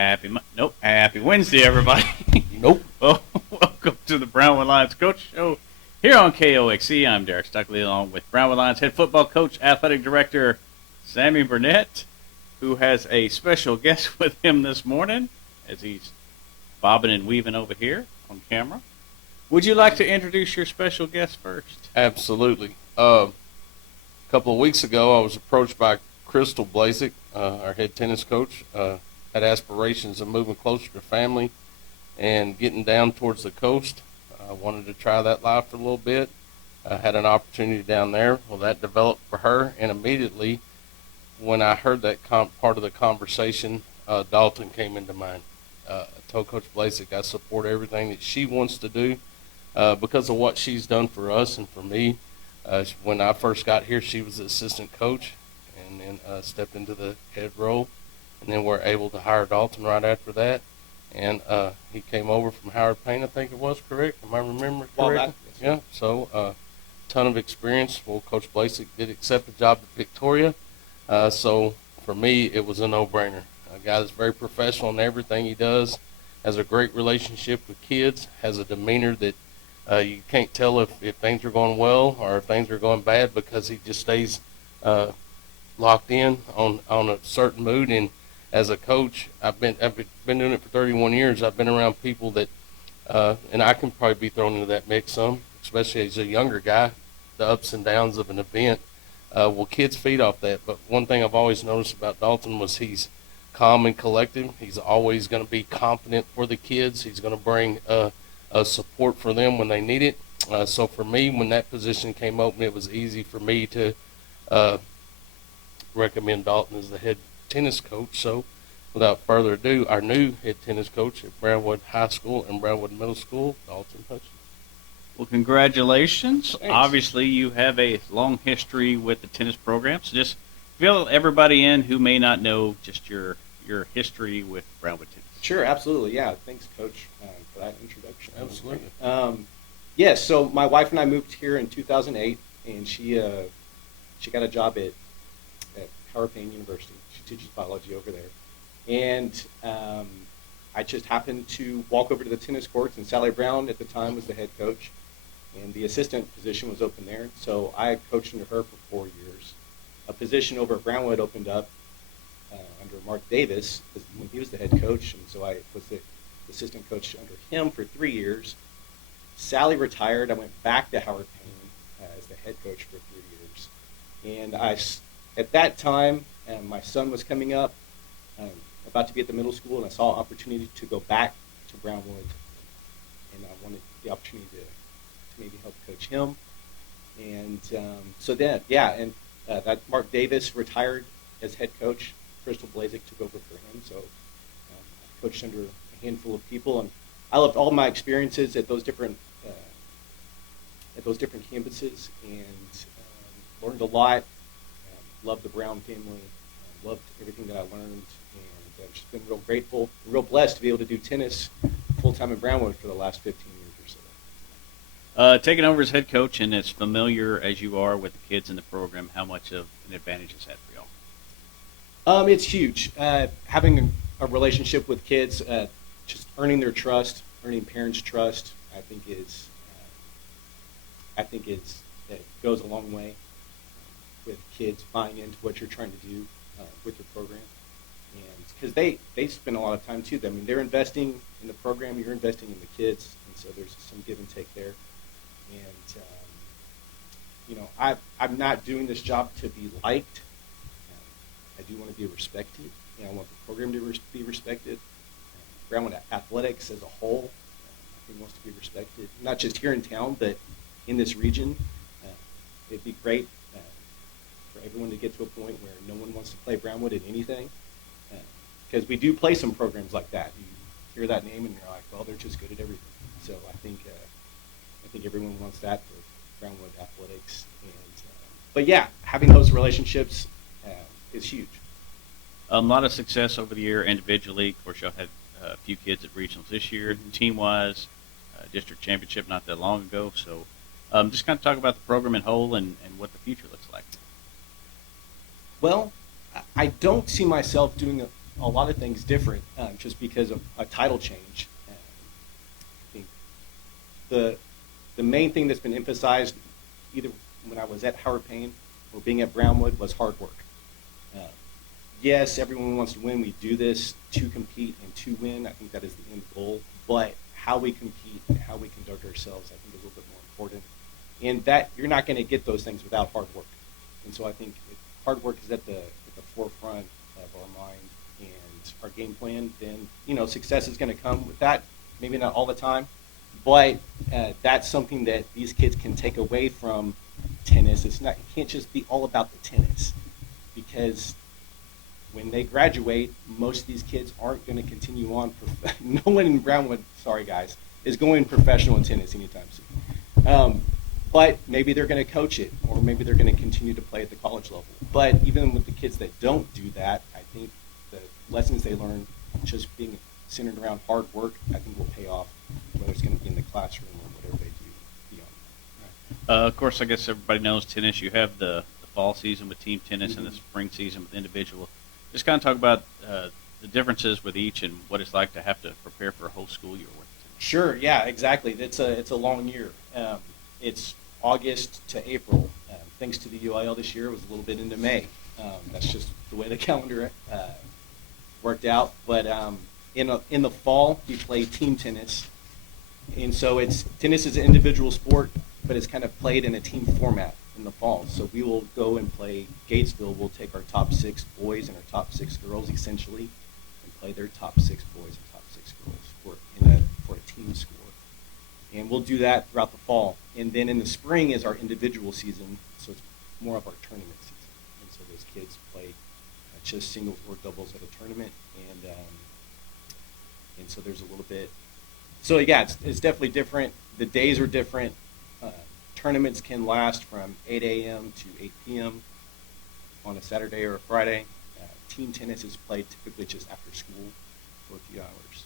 Happy Wednesday, everybody. Nope. Well, welcome to the Brownwood Lions Coach Show here on KOXE. I'm Derek Stuckley, along with Brownwood Lions head football coach, athletic director Sammy Burnett, who has a special guest with him this morning as he's bobbing and weaving over here on camera. Would you like to introduce your special guest first? Absolutely. A couple of weeks ago, I was approached by Crystal Blazek, our head tennis coach. Had aspirations of moving closer to family and getting down towards the coast. Wanted to try that life for a little bit. Had an opportunity down there. Well, that developed for her, and immediately when I heard that part of the conversation, Dalton came into mind. I told Coach Blazek I support everything that she wants to do because of what she's done for us and for me. When I first got here, she was the assistant coach and then stepped into the head role. And then we're able to hire Dalton right after that. And he came over from Howard Payne, I think it was, correct? Am I remembering correctly? Yeah, so ton of experience. Well, Coach Blazek did accept the job at Victoria. So for me, it was a no-brainer. A guy that's very professional in everything he does, has a great relationship with kids, has a demeanor that you can't tell if things are going well or if things are going bad because he just stays locked in on a certain mood. And as a coach, I've been doing it for 31 years. I've been around people that, and I can probably be thrown into that mix some, especially as a younger guy, the ups and downs of an event. Well, kids feed off that. But one thing I've always noticed about Dalton was he's calm and collected. He's always going to be confident for the kids. He's going to bring a support for them when they need it. So for me, when that position came open, it was easy for me to recommend Dalton as the head tennis coach. So without further ado, our new head tennis coach at Brownwood High School and Brownwood Middle School, Dalton Hutchins. Well, congratulations. Thanks. Obviously, you have a long history with the tennis program, so just fill everybody in who may not know just your history with Brownwood Tennis. Sure, absolutely. Yeah, thanks, Coach, for that introduction. Absolutely. Yes, so my wife and I moved here in 2008, and she got a job at Howard Payne University. She teaches biology over there. And I just happened to walk over to the tennis courts, and Sally Brown at the time was the head coach, and the assistant position was open there. So I coached under her for 4 years. A position over at Brownwood opened up under Mark Davis when he was the head coach, and so I was the assistant coach under him for 3 years. Sally retired. I went back to Howard Payne as the head coach for 3 years. And at that time, my son was coming up, about to be at the middle school, and I saw an opportunity to go back to Brownwood, and I wanted the opportunity to maybe help coach him. And so then, that Mark Davis retired as head coach. Crystal Blazek took over for him, so I coached under a handful of people, and I loved all my experiences at those different campuses, and learned a lot. Loved the Brown family, loved everything that I learned, and I've just been real grateful, real blessed to be able to do tennis full-time in Brownwood for the last 15 years or so. Taking over as head coach, and as familiar as you are with the kids in the program, how much of an advantage is that for y'all? It's huge. Having a relationship with kids, just earning their trust, earning parents' trust, I think it goes a long way with kids buying into what you're trying to do with your program, and because they spend a lot of time too. I mean, they're investing in the program, you're investing in the kids, and so there's some give and take there. And I'm not doing this job to be liked. I do want to be respected. I want the program to be respected. Brownwood athletics as a whole, I think, wants to be respected, not just here in town, but in this region. It'd be great for everyone to get to a point where no one wants to play Brownwood in anything, because we do play some programs like that. You hear that name and you're like, well, they're just good at everything. So I think everyone wants that for Brownwood athletics. But yeah, having those relationships is huge. A lot of success over the year individually. Of course, y'all had a few kids at regionals this year. Mm-hmm. Team-wise, district championship not that long ago. So just kind of talk about the program in whole and what the future looks like. Well, I don't see myself doing a lot of things different just because of a title change. I think the main thing that's been emphasized either when I was at Howard Payne or being at Brownwood was hard work. Uh, yes, everyone wants to win. We do this to compete and to win. I think that is the end goal. But how we compete and how we conduct ourselves, I think, is a little bit more important. And that you're not going to get those things without hard work. And so I think if hard work is at the forefront of our mind and our game plan, then success is going to come with that. Maybe not all the time, but that's something that these kids can take away from tennis. It can't just be all about the tennis, because when they graduate, most of these kids aren't going to continue on. No one in Brownwood, sorry guys, is going professional in tennis anytime soon. But maybe they're going to coach it, or maybe they're going to continue to play at the college level. But even with the kids that don't do that, I think the lessons they learn just being centered around hard work, I think will pay off, whether it's going to be in the classroom or whatever they do beyond that. Of course, I guess everybody knows tennis. You have the fall season with team tennis and the spring season with individual. Just kind of talk about the differences with each and what it's like to have to prepare for a whole school year with tennis. Sure, yeah, exactly. It's a long year. It's August to April. Thanks to the UIL this year, it was a little bit into May. That's just the way the calendar worked out. But in the fall, we play team tennis, and so tennis is an individual sport, but it's kind of played in a team format in the fall. So we will go and play Gatesville. We'll take our top 6 boys and our top 6 girls, essentially, and play their top 6 boys and top 6 girls for a team score. And we'll do that throughout the fall. And then in the spring is our individual season, so it's more of our tournament season. And so those kids play just singles or doubles at a tournament. And so there's a little bit. So, yeah, it's definitely different. The days are different. Tournaments can last from 8 a.m. to 8 p.m. on a Saturday or a Friday. Team tennis is played typically just after school for a few hours.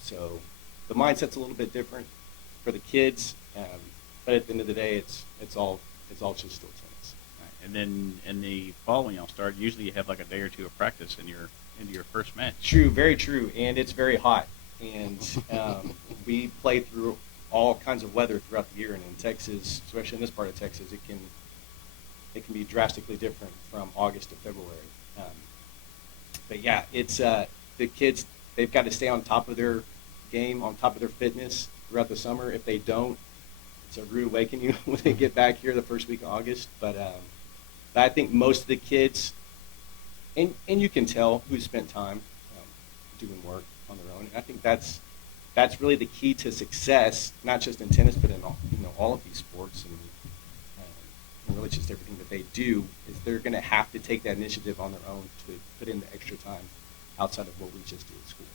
So the mindset's a little bit different for the kids, but at the end of the day, it's all just still tennis. Right. And then in the fall when y'all start, usually you have like a day or two of practice into your first match. True, very true, and it's very hot, and we play through all kinds of weather throughout the year, and in Texas, especially in this part of Texas, it can be drastically different from August to February. But yeah, it's the kids, they've got to stay on top of their game, on top of their fitness throughout the summer. If they don't, it's a rude awakening when they get back here the first week of August. But I think most of the kids, and you can tell who spent time doing work on their own. And I think that's really the key to success, not just in tennis, but in all of these sports, and really just everything that they do, is they're going to have to take that initiative on their own to put in the extra time outside of what we just do at school.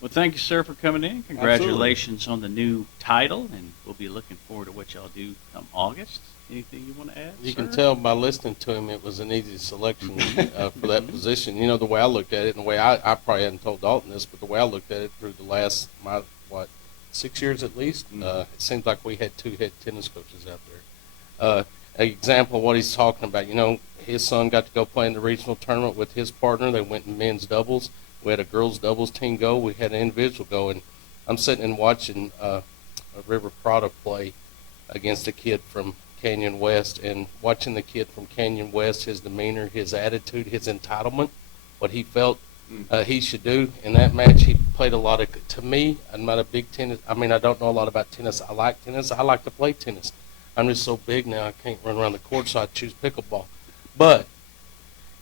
Well, thank you, sir, for coming in. Congratulations on the new title, and we'll be looking forward to what y'all do come August. Anything you want to add, You sir? can tell by listening to him, it was an easy selection for that position. The way I looked at it, and the way I probably hadn't told Dalton this, but the way I looked at it through the last, 6 years at least, it seems like we had 2 head tennis coaches out there. An example of what he's talking about, his son got to go play in the regional tournament with his partner. They went in men's doubles. We had a girls' doubles team go. We had an individual go. And I'm sitting and watching River Prada play against a kid from Canyon West, and watching the kid from Canyon West, his demeanor, his attitude, his entitlement, what he felt he should do in that match. He played a lot of, to me, I'm not a big tennis, I don't know a lot about tennis. I like tennis. I like to play tennis. I'm just so big now I can't run around the court, so I choose pickleball. But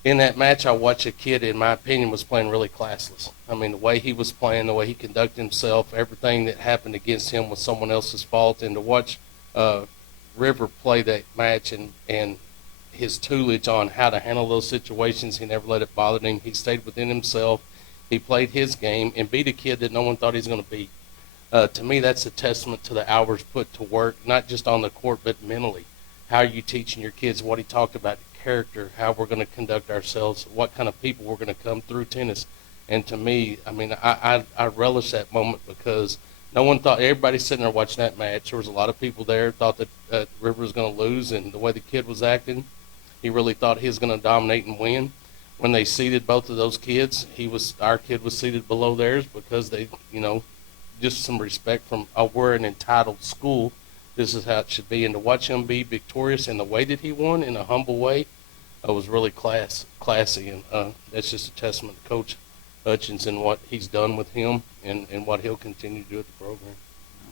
in that match, I watched a kid, in my opinion, was playing really classless. The way he was playing, the way he conducted himself, everything that happened against him was someone else's fault. And to watch River play that match and his toolage on how to handle those situations, he never let it bother him. He stayed within himself. He played his game and beat a kid that no one thought he was going to beat. To me, that's a testament to the hours put to work, not just on the court, but mentally. How are you teaching your kids what he talked about, character, how we're going to conduct ourselves, what kind of people we're going to come through tennis. And to me, I relish that moment, because no one thought, everybody sitting there watching that match, there was a lot of people there thought that River was going to lose, and the way the kid was acting, he really thought he was going to dominate and win. when they seated both of those kids, our kid was seated below theirs because they, just some respect from, we're an entitled school. This is how it should be. And to watch him be victorious in the way that he won, in a humble way, was really classy. And that's just a testament to Coach Hutchins and what he's done with him and what he'll continue to do at the program.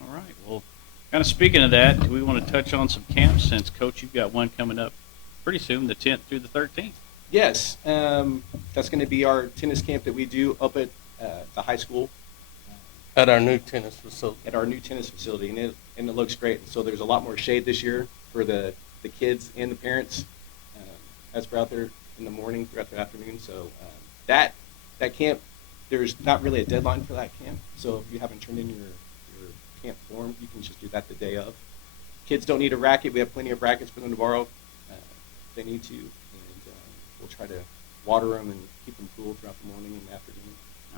All right. Well, kind of speaking of that, do we want to touch on some camps since, Coach, you've got one coming up pretty soon, the 10th through the 13th? Yes, that's going to be our tennis camp that we do up at the high school. At our new tennis facility. At our new tennis facility, and it looks great. So there's a lot more shade this year for the kids and the parents as we're out there in the morning throughout the afternoon. So that camp, there's not really a deadline for that camp. So if you haven't turned in your camp form, you can just do that the day of. Kids don't need a racket. We have plenty of rackets for them to borrow if they need to. And we'll try to water them and keep them cool throughout the morning and afternoon.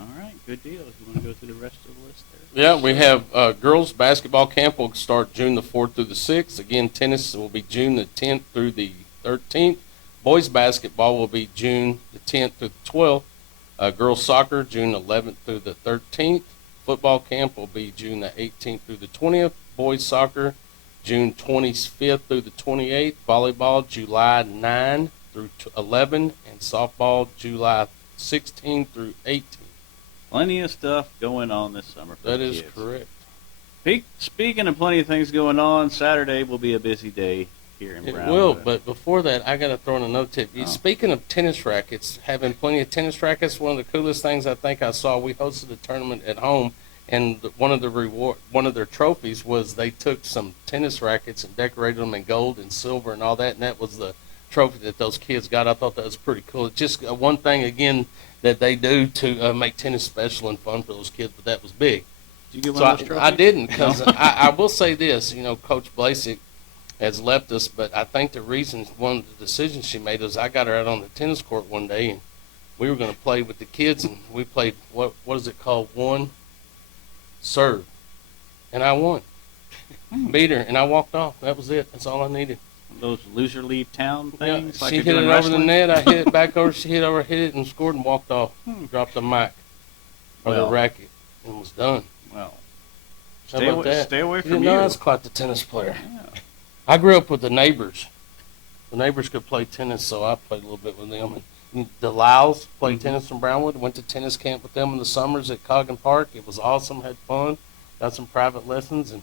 All right, good deal. If you want to go through the rest of the list there. Yeah, we have girls basketball camp will start June the 4th through the 6th. Again, tennis will be June the 10th through the 13th. Boys basketball will be June the 10th through the 12th. Girls soccer, June 11th through the 13th. Football camp will be June the 18th through the 20th. Boys soccer, June 25th through the 28th. Volleyball, July 9 through 11. And softball, July 16 through 18. Plenty of stuff going on this summer for That the is kids. correct. Speaking of plenty of things going on, Saturday will be a busy day here in Brownwood. It will, but before that, I got to throw in another tip. Oh. Speaking of tennis rackets, having plenty of tennis rackets, one of the coolest things I think I saw, we hosted a tournament at home, and one of their trophies was they took some tennis rackets and decorated them in gold and silver and all that, and that was the trophy that those kids got. I thought that was pretty cool. It's just one thing, again, that they do to make tennis special and fun for those kids, but that was big. Did you get So one of those trophies? I didn't, because I will say this, Coach Blasek has left us, but I think the reason, one of the decisions she made was I got her out on the tennis court one day, and we were going to play with the kids, and we played, what is it called, one serve, and I won. Beat her, and I walked off. That was it. That's all I needed. Those loser leave town things? Yeah, like she you're hit it doing over wrestling? the net. I hit it back over. She hit it and scored and walked off. Dropped the mic or the racket and was done. Well, How about that? stay away You from didn't you. know I was quite the tennis player. Yeah. I grew up with the neighbors. The neighbors could play tennis, so I played a little bit with them. And the Lyles played tennis from Brownwood. Went to tennis camp with them in the summers at Coggin Park. It was awesome. Had fun. Got some private lessons, and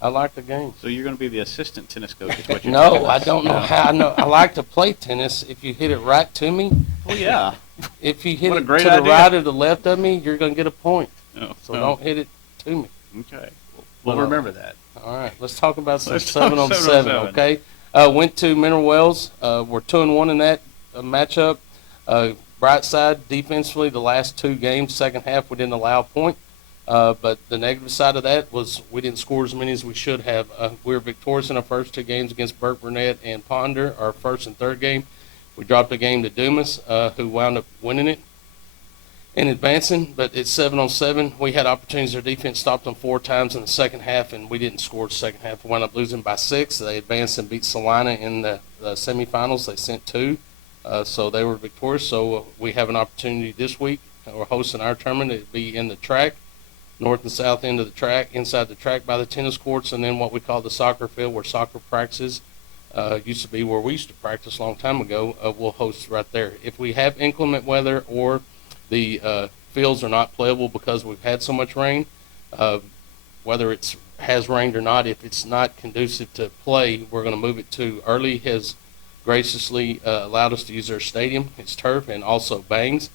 I liked the game. So you're going to be the assistant tennis coach is what you're No, telling I us. don't know how. I like to play tennis. If you hit it right to me, Well, yeah. if you hit What a it great to the idea. right or the left of me, you're going to get a point. Oh, So oh, don't hit it to me. Okay. We'll But, remember that. All right, let's talk about some Let's talk 7-on-7, 7-on-7. okay? Went to Mineral Wells. We're 2-1 in that matchup. Bright side, defensively, the last two games, second half, we didn't allow a point. But the negative side of that was we didn't score as many as we should have. We were victorious in our first two games against Burke Burnett and Ponder, our first and third game. We dropped a game to Dumas, who wound up winning it and advancing. But it's 7-on-7. We had opportunities. Our defense stopped them 4 times in the second half, and we didn't score the second half. We wound up losing by 6. They advanced and beat Salina in the semifinals. They sent 2. So they were victorious. So we have an opportunity this week. We're hosting our tournament. It'll be in the track, north and south end of the track, inside the track by the tennis courts, and then what we call the soccer field where soccer practices. Used to be where we used to practice a long time ago. We'll host right there. If we have inclement weather or the fields are not playable because we've had so much rain, whether it has rained or not, if it's not conducive to play, we're going to move it to Early has graciously allowed us to use their stadium, its turf, and also Bangs.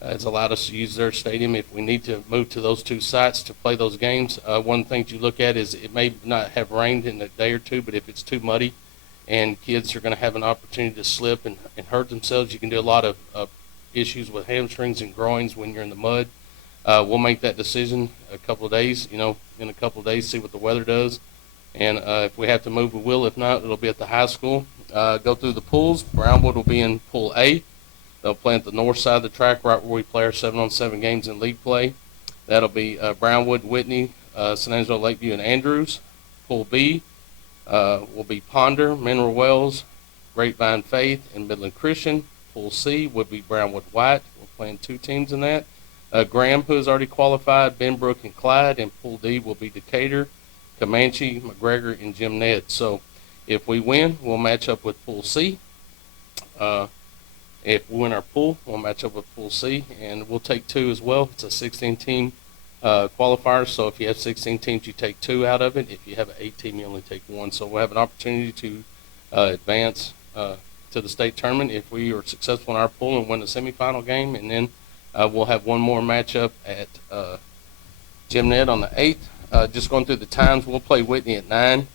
It's allowed us to use their stadium if we need to move to those two sites to play those games. One of the things you look at is it may not have rained in a day or two, but if it's too muddy and kids are going to have an opportunity to slip and hurt themselves, you can do a lot of issues with hamstrings and groins when you're in the mud. We'll make that decision a couple of days, in a couple of days, see what the weather does. And if we have to move, we will. If not, it'll be at the high school. Go through the pools. Brownwood will be in Pool A. They'll play at the north side of the track, right where we play our 7-on-7 games in league play. That'll be Brownwood, Whitney, San Angelo, Lakeview, and Andrews. Pool B will be Ponder, Mineral Wells, Grapevine Faith, and Midland Christian. Pool C would be Brownwood White. We're playing 2 teams in that. Graham, who has already qualified, Benbrook and Clyde. And Pool D will be Decatur, Comanche, McGregor, and Jim Ned. So if we win, we'll match up with Pool C. If we win our pool, we'll match up with Pool C, and we'll take 2 as well. It's a 16-team qualifier, so if you have 16 teams, you take 2 out of it. If you have an 8-team, you only take 1. So we'll have an opportunity to advance to the state tournament if we are successful in our pool and win the semifinal game, and then we'll have one more matchup at Jim Ned on the 8th. Just going through the times, we'll play Whitney at 9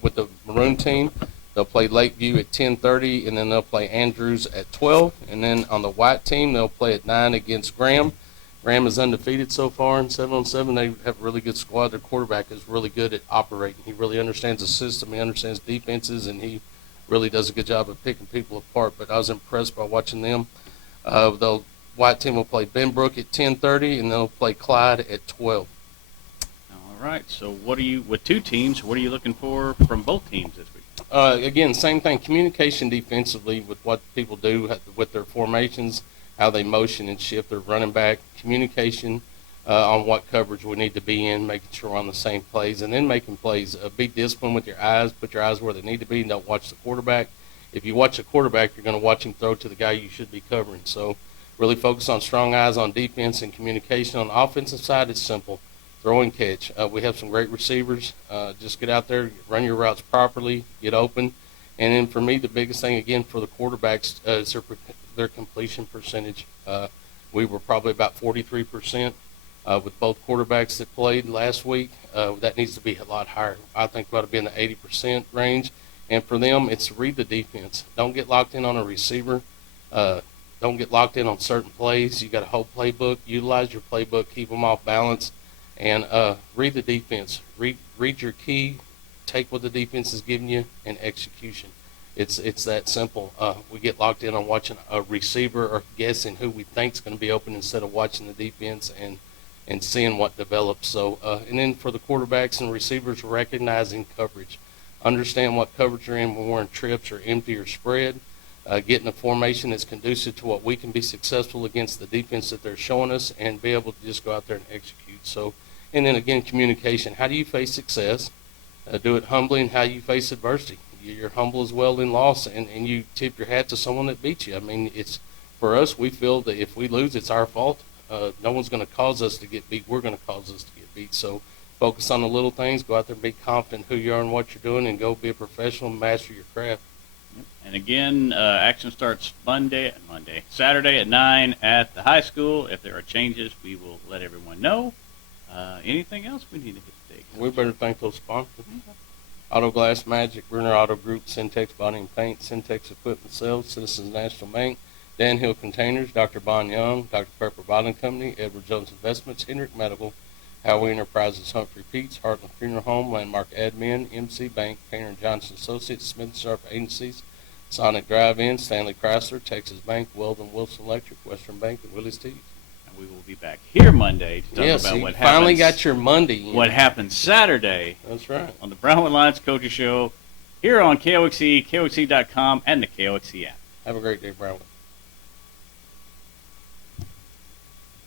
with the Maroon team. They'll play Lakeview at 10:30, and then they'll play Andrews at 12. And then on the White team, they'll play at 9 against Graham. Graham is undefeated so far in 7-on-7. They have a really good squad. Their quarterback is really good at operating. He really understands the system. He understands defenses, and he really does a good job of picking people apart. But I was impressed by watching them. The White team will play Benbrook at 10:30, and they'll play Clyde at 12. All right. So with 2 teams, what are you looking for from both teams this week? Again, same thing. Communication defensively with what people do with their formations, how they motion and shift their running back. Communication on what coverage we need to be in, making sure we're on the same plays, and then making plays. Be disciplined with your eyes. Put your eyes where they need to be, and don't watch the quarterback. If you watch the quarterback, you're going to watch him throw to the guy you should be covering. So really focus on strong eyes on defense and communication. On the offensive side, it's simple. Throw and catch. We have some great receivers. Just get out there, run your routes properly, get open. And then for me, the biggest thing, again, for the quarterbacks is their completion percentage. We were probably about 43% with both quarterbacks that played last week. That needs to be a lot higher. I think we ought to be in the 80% range. And for them, it's read the defense. Don't get locked in on a receiver. Don't get locked in on certain plays. You got a whole playbook. Utilize your playbook. Keep them off balance. And read the defense. Read your key. Take what the defense is giving you, and execution. It's that simple. We get locked in on watching a receiver or guessing who we think is going to be open instead of watching the defense and seeing what develops. So and then for the quarterbacks and receivers, recognizing coverage. Understand what coverage you're in when we're in trips or empty or spread. Getting a formation that's conducive to what we can be successful against the defense that they're showing us, and be able to just go out there and execute. So. And then, again, communication. How do you face success? Do it humbly, and how you face adversity. You're humble as well in loss, and you tip your hat to someone that beat you. I mean, it's for us, we feel that if we lose, it's our fault. No one's going to cause us to get beat. We're going to cause us to get beat. So focus on the little things. Go out there and be confident who you are and what you're doing, and go be a professional and master your craft. And again, action starts Saturday at 9 at the high school. If there are changes, we will let everyone know. Anything else we need to hit today? We better thank those sponsors. Auto Glass Magic, Bruner Auto Group, Syntex Body and Paint, Syntex Equipment Sales, Citizens National Bank, Dan Hill Containers, Dr. Bon Young, Dr. Pepper Bottling Company, Edward Jones Investments, Hendrick Medical, Howey Enterprises, Humphrey Peets, Heartland Funeral Home, Landmark Admin, MC Bank, Painter & Johnson Associates, Smith Sharp Agencies, Sonic Drive-In, Stanley Chrysler, Texas Bank, Weldon Wilson Electric, Western Bank, and Willie's Teas. We will be back here Monday to talk about what happens. Finally got your Monday. What happened Saturday. That's right. On the Brownwood Lions Coaching Show here on KOXE, KOXE.com, and the KOXE app. Have a great day, Brownwood.